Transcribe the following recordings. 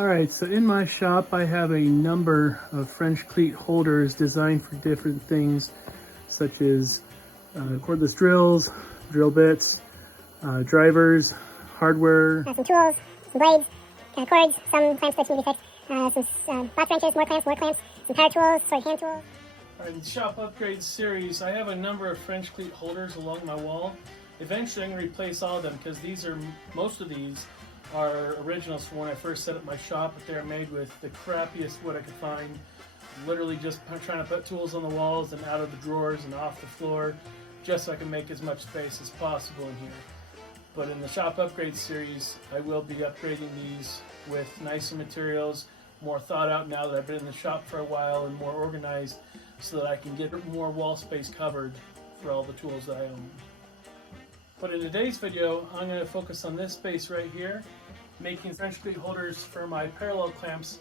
Alright, so in my shop I have a number of French cleat holders designed for different things, such as cordless drills, drill bits, drivers, hardware. Some tools, some blades, cords, some clamps that need to be fixed, some box wrenches, more clamps, some power tools, sort of hand tools. In the shop upgrade series, I have a number of French cleat holders along my wall. Eventually I'm going to replace all of them because most of these are originals from when I first set up my shop, but they're made with the crappiest wood I could find. Literally just trying to put tools on the walls and out of the drawers and off the floor, just so I can make as much space as possible in here. But in the shop upgrade series, I will be upgrading these with nicer materials, more thought out now that I've been in the shop for a while, and more organized so that I can get more wall space covered for all the tools that I own. But in today's video, I'm going to focus on this space right here, making French cleat holders for my parallel clamps.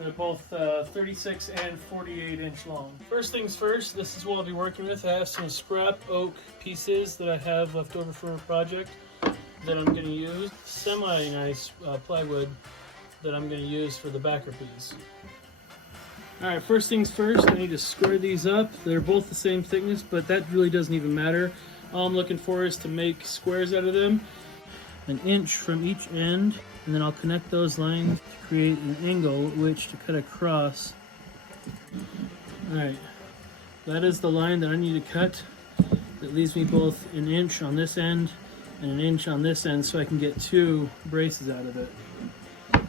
They're both 36 and 48 inch long. First things first, this is what I'll be working with. I have some scrap oak pieces that I have left over from a project that I'm going to use. Semi-nice plywood that I'm going to use for the backer piece. Alright, first things first, I need to square these up. They're both the same thickness, but that really doesn't even matter. All I'm looking for is to make squares out of them, 1 inch from each end, and then I'll connect those lines to create an angle at which to cut across. Alright, that is the line that I need to cut. That leaves me both 1 inch on this end and 1 inch on this end, so I can get 2 braces out of it. So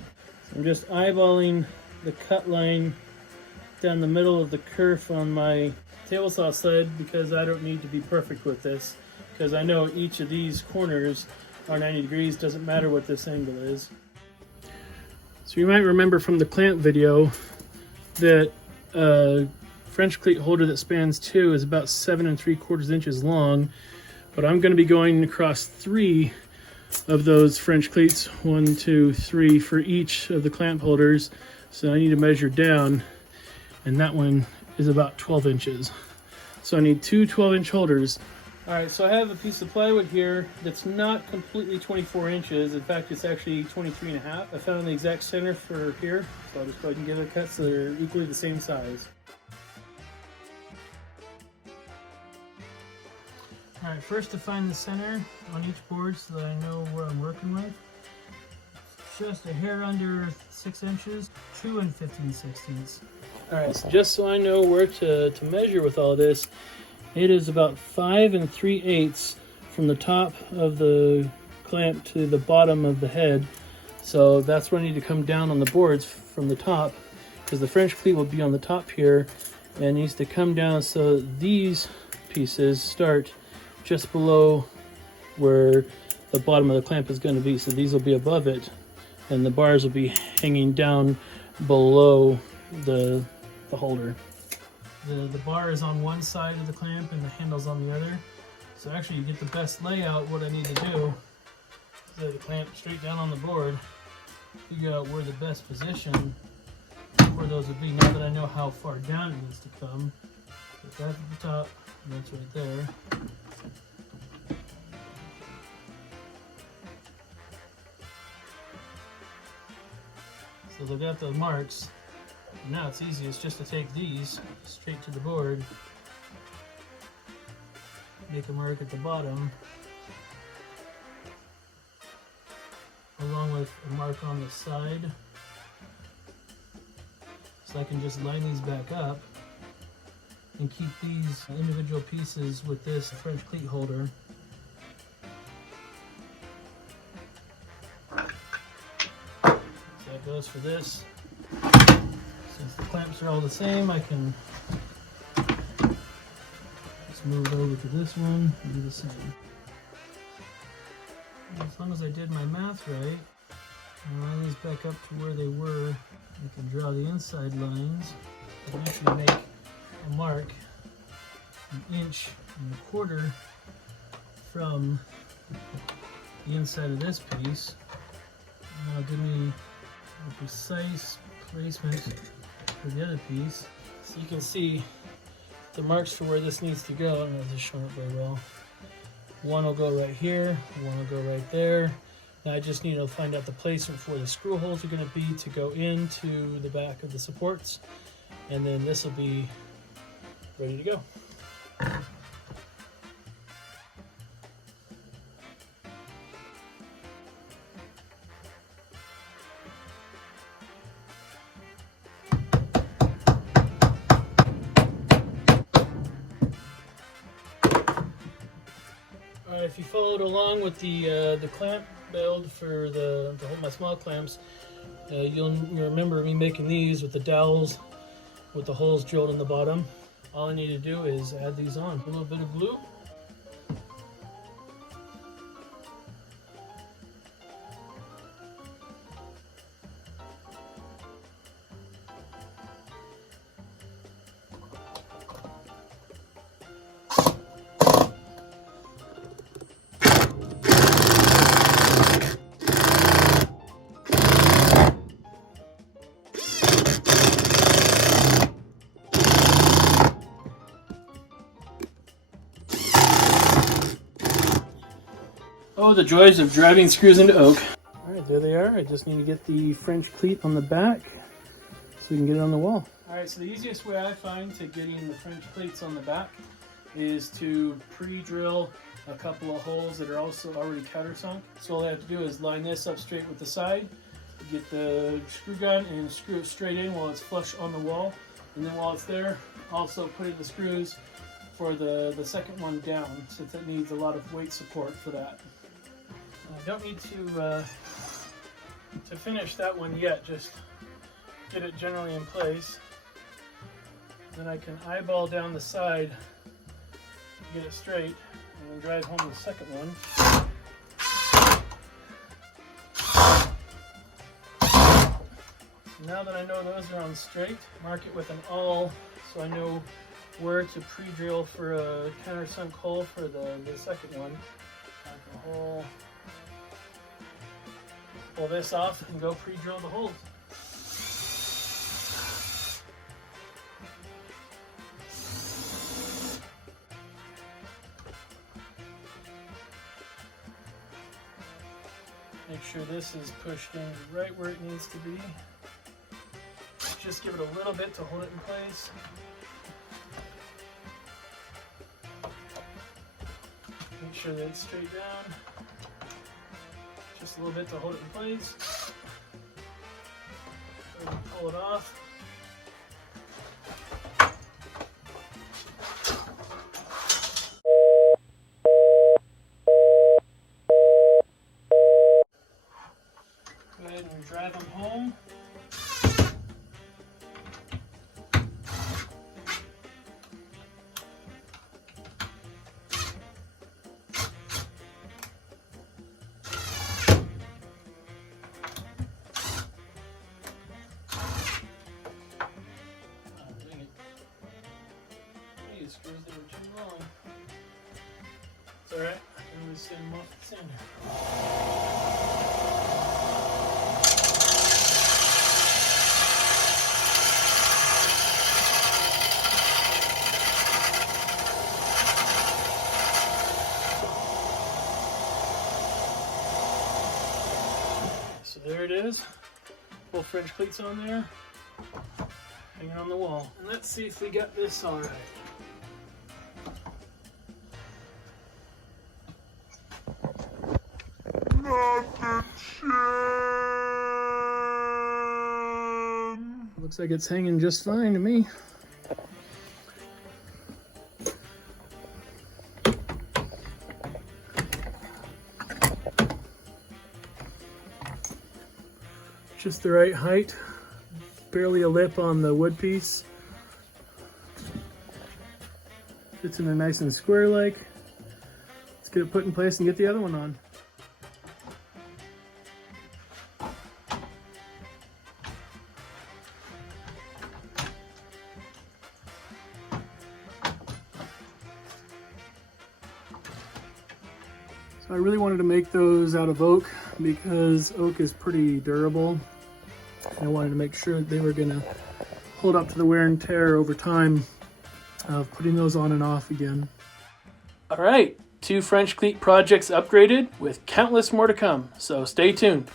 I'm just eyeballing the cut line down the middle of the kerf on my table saw sled, because I don't need to be perfect with this, because I know each of these corners are 90 degrees, doesn't matter what this angle is. So you might remember from the clamp video that a French cleat holder that spans 2 is about 7 3/4 inches long, but I'm going to be going across 3 of those French cleats, 1, 2, 3 for each of the clamp holders, so I need to measure down, and that one is about 12 inches. So I need 2 12-inch holders. Alright, so I have a piece of plywood here that's not completely 24 inches. In fact, it's actually 23.5. I found the exact center for here, so I'll just go ahead and give it a cut so they're equally the same size. Alright, first to find the center on each board so that I know where I'm working with. Just a hair under 6 inches, 2 15/16. Alright, so just so I know where to measure with all this, it is about 5 3/8 from the top of the clamp to the bottom of the head. So that's where I need to come down on the boards from the top, because the French cleat will be on the top here and needs to come down so these pieces start just below where the bottom of the clamp is going to be. So these will be above it, and the bars will be hanging down below the holder. The bar is on one side of the clamp and the handle's on the other. So actually you get the best layout. What I need to do is lay the clamp straight down on the board, figure out where the best position for those would be. Now that I know how far down it needs to come, so that's at the top, and that's right there. So they've got the marks. Now it's easy, it's just to take these straight to the board, make a mark at the bottom, along with a mark on the side, so I can just line these back up and keep these individual pieces with this French cleat holder. So that goes for this. Since the clamps are all the same, I can just move it over to this one and do the same. And as long as I did my math right, and line these back up to where they were, I can draw the inside lines. I can usually make a mark 1 1/4 inches from the inside of this piece. And that'll give me a precise placement for the other piece. So you can see the marks for where this needs to go. I don't know if this is showing it very well. One will go right here, one will go right there, Now I just need to find out the placement for the screw holes are going to be to go into the back of the supports, and then this will be ready to go. If you followed along with the clamp build for to hold my small clamps, you'll remember me making these with the dowels with the holes drilled in the bottom. All I need to do is add these on. A little bit of glue. Oh, the joys of driving screws into oak. Alright, there they are. I just need to get the French cleat on the back so we can get it on the wall. Alright, so the easiest way I find to getting the French cleats on the back is to pre-drill a couple of holes that are also already countersunk. So all I have to do is line this up straight with the side, get the screw gun and screw it straight in while it's flush on the wall. And then while it's there, also put in the screws for the second one down, since it needs a lot of weight support for that. I don't need to finish that one yet, just get it generally in place. Then I can eyeball down the side, get it straight, and then drive home the second one. Now that I know those are on straight, mark it with an awl so I know where to pre-drill for a countersunk hole for the second one. Mark the hole. Pull this off and go pre-drill the holes. Make sure this is pushed in right where it needs to be. Just give it a little bit to hold it in place. Make sure that it's straight down. Just a little bit to hold it in place. Pull it off. Go ahead and drive them home. Screws that were too long. It's alright, I'm going to send them off the sander. So there it is. Full French cleats on there. Hanging on the wall. And let's see if we got this alright. Looks like it's hanging just fine to me. Just the right height, barely a lip on the wood piece. Fits in there nice and square like. Let's get it put in place and get the other one on. So I really wanted to make those out of oak because oak is pretty durable. I wanted to make sure that they were going to hold up to the wear and tear over time of putting those on and off again. All right, 2 French cleat projects upgraded with countless more to come, so stay tuned.